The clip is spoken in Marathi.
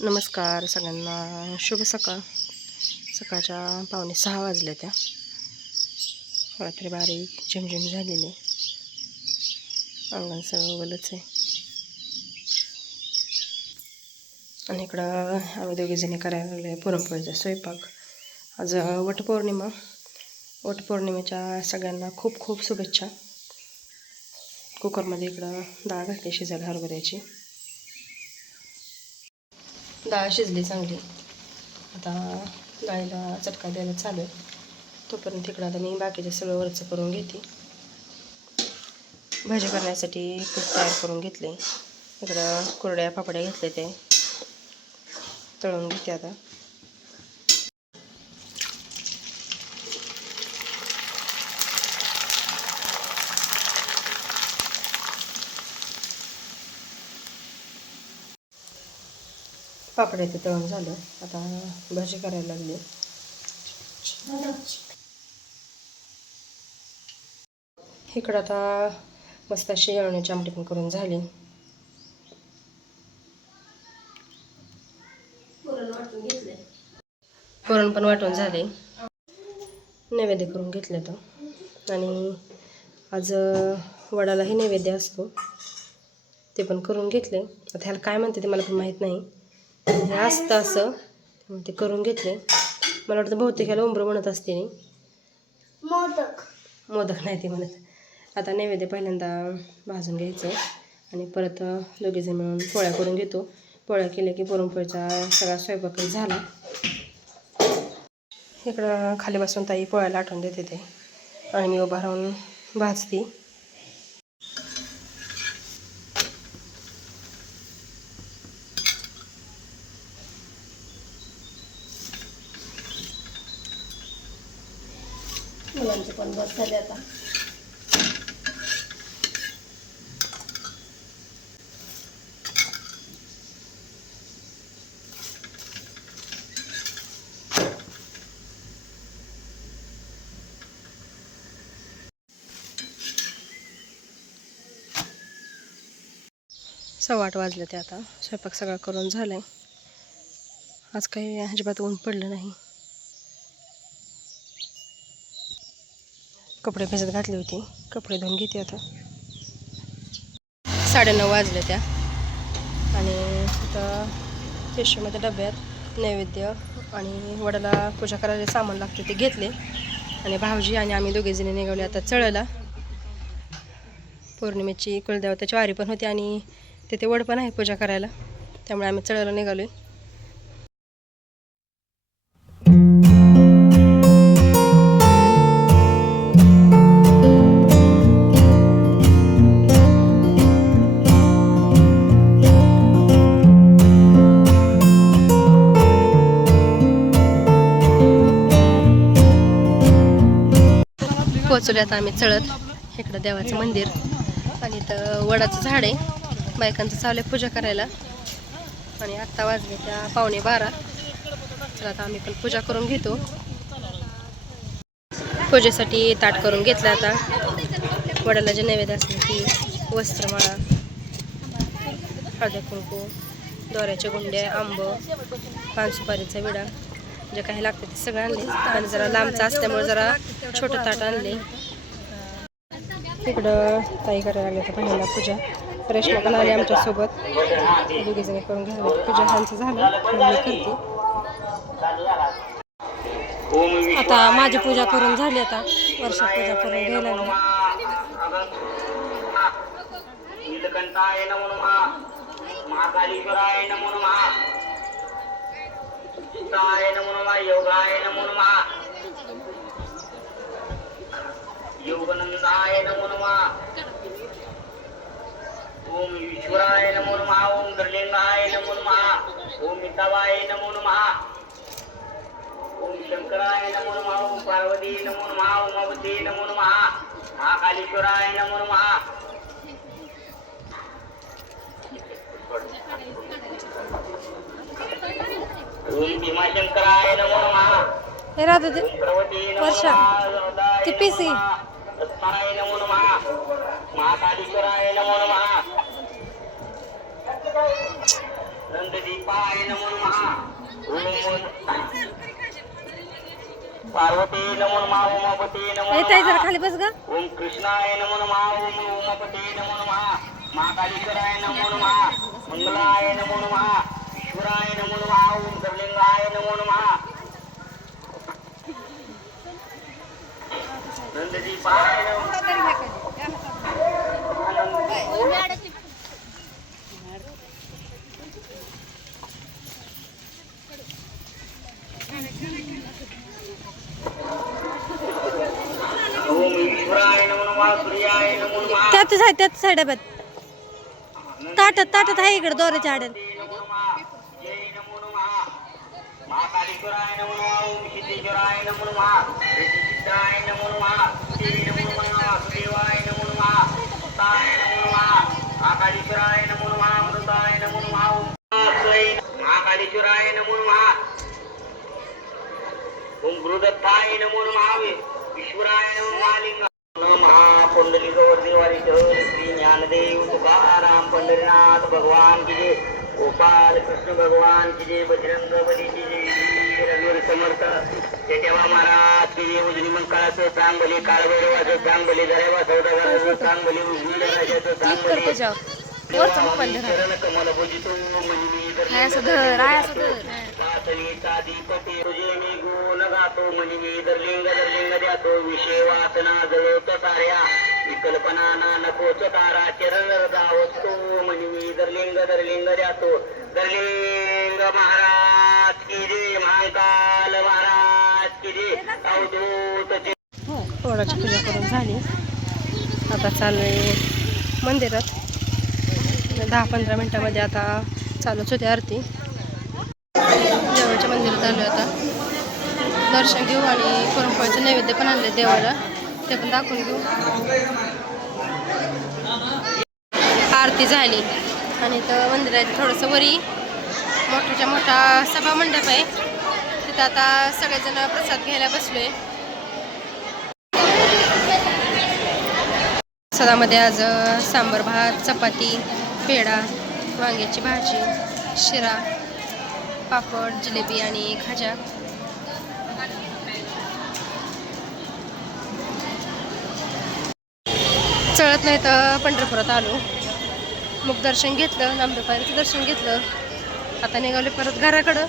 नमस्कार सगळ्यांना, शुभ सकाळ. सकाळच्या 5:45 वाजले त्या. रात्री बारीक झिमझिम झालेली. अंगण सगळं ओलंच आहे. आणि इकडं आम्ही दोघीजणी करायला लागले पुरणपोळीचा स्वयंपाक. आज वटपौर्णिमा. वटपौर्णिमेच्या सगळ्यांना खूप खूप शुभेच्छा. कुकरमध्ये इकडं डाळ घातली शिजायला हरभऱ्याची. डाळ शिजली चांगली. आता डाळीला चटका द्यायला चालू आहे. तोपर्यंत इकडं आता मी बाकीचे सगळं वरचं करून घेते. भाजी करण्यासाठी पीठ तयार करून घेतले. इकडं कुरड्या पापड्या घेतले, ते तळून घेते आता. पापड्याचं तळून झालं. आता भाजी करायला लागली. इकडं आता मस्त अशी येळवण्याची आमटी पण करून झाली. पुरण पण वाटून झाले. नैवेद्य करून घेतले तो. आणि आज वडालाही नैवेद्य असतो, ते पण करून घेतले. आता ह्याला काय म्हणते ते मला पण माहीत नाही. हे असतं असं ते करून घेतले. मला वाटतं बहुतेक ह्याला उंबरं म्हणत असते. मोदक नाही ते म्हणत. आता नैवेद्य पहिल्यांदा भाजून घ्यायचं आणि परत दोघीजण मिळून पोळ्या करून घेतो. पोळ्या केल्या की पुरणपोळीचा सगळा स्वयंपाक झाला. इकडं खाली बसून ताई पोळ्या लाटून देते ते, आणि मी उभा राहून भाजते. मुलांचे पण बस झाले आता. सव्वा 8 वाजले ते. आता स्वयंपाक सगळा करून झालाय. आज काही अजिबात ऊन पडलं नाही. कपडे भिजत घातले होते, कपडे धुवून घेते आता. 9:30 वाजले त्या. आणि इथं पिशवीमध्ये डब्यात नैवेद्य आणि वडाला पूजा करायला सामान लागते ते घेतले. आणि भाऊजी आणि आम्ही दोघीजणी निघाले आता चळला. पौर्णिमेची कुलदेवताची वारी पण होती आणि तिथे वड पण आहे पूजा करायला, त्यामुळे आम्ही चळायला निघालोय. पोचले आता आम्ही चळत. इकडं देवाचं मंदिर आणि इथं वडाचं झाड आहे. बायकांचं चालू आहे पूजा करायला. आणि आत्ता वाजले त्या 11:15. तर आता आम्ही पण पूजा करून घेतो. पूजेसाठी ताट करून घेतलं. आता वडाला जे नैवेद्य असते ती वस्त्रमाळा, हळदी कुंकू, दोऱ्याचे गुंडे, आंब, पान सुपारीचा विडा, जे काही लागते ते सगळं आणले. आणि जरा लांबचं असल्यामुळे जरा छोटं ताट आणले. इकडं ताई करायला लागले तर पहिल्यांदा पूजा. रेश्मा पण आली आमच्यासोबत. दोघीजणी करून घ्यायला पूजा. ह्यांचं झालं मी करते. आता माझी पूजा करून झाली. आता वर्षा पूजा करून घ्यायला लागली. नीलकंठाय नमो नमः, महाकालीश्वराय नमो नमः, चित्ताय नमो नमः, योगाय नमो नमः, योगनंदाय नमो नमः, ओम ईश्वराय नमो नमः, ओम गृलिंगाय नमो नमः, ओम मितावाय नमो नमः, ओम शंकराय नमो नमः, ओम पार्वती नमो नमः, ओम अवती नमो नमः, महाकालीश्वराय नमो नमः, ओम भीमाशंकराय नमो नमः, हे राहते ते पार्वती नमो वर्षा नमः, ती पीसी दत्ताय नमो नमः, महाकालीश्वराय नमो नमः, नंददीपाय नमो नमः ओम पार्वती नमो नमः उमापती नमो नमः खाली बस ग. ओम कृष्णाय नमो नमः ओम उमापती नमो नमः महाकालेश्वराय नमो नमः मंगलाय नमो नमः ईश्वराय नमो नमः ओम सर्वलिंगाय नमो नमः नंददीपाय नमो ओम ईश्वराय नमो नमः सूर्याय नमो नमः त्याच साईड ताटत आहे इकडे दोऱ्याच्या आड्यात. नमो नमः जय नमो नमः महाकालेश्वराय नमो नमः ओम सिद्धेश्वराय नमो नमः सिद्धाय नमो नमः जय नमो नमः सुदेवाय नमो नमः ताय नमो नमः महाकालेश्वराय नमो नमः अमृताय नमो नमः ओम महाकालेश्वराय नमो नमः ओम गुरुदत्ताय नमो नमः ईश्वराय नमो नमः लिंग नमः पुंडलिकवर्ती वारी श्री ज्ञानदेव तुकाराम पंढरीनाथ भगवान की जय गोपाल कृष्ण भगवान की जय बजरंग बली की जय रघुवीर समर्थ जेठेवा महाराज की जय उजनी मंकाळाचं चांग बली काळभैरवाचं चांग बली दरेवा सौदागराचं चांग बली उजनी राजाचं चांग बली चरण कमल भुजितो मनी दीपते तुझे मी गुण गातो मनी दरलिंग द्यातो विषय वासना जळवतो साऱ्या विकल्पना ना नकोच तारा चरण गावतो मनी दरलिंग द्यातो दरलिंग महाराज की जय महाकाल महाराज की जय अवधूत वडाची पूजा करून झाली. आता चाललोय मंदिरात. 10-15 मिनिटामध्ये आता चालूच होते आरती. देवाच्या मंदिरात आलो आता. दर्शन घेऊ आणि पुरणपोळीचं नैवेद्य पण आणले देवाला, ते पण दाखवून घेऊ. आरती झाली आणि तर मंदिरात थोडंसं वरी मोठाच्या मोठा सभा मंडप आहे, तिथं आता सगळेजण प्रसाद घ्यायला बसलोय. प्रसादामध्ये आज सांबर भात, चपाती, पेढा, वांग्याची भाजी, शिरा, पापड, जिलेबी आणि खाजा. चळत नाही तर पंढरपुरात आलो. मग दर्शन घेतलं, नामदेव पायरीचं दर्शन घेतलं. आता निघाले परत घराकडं.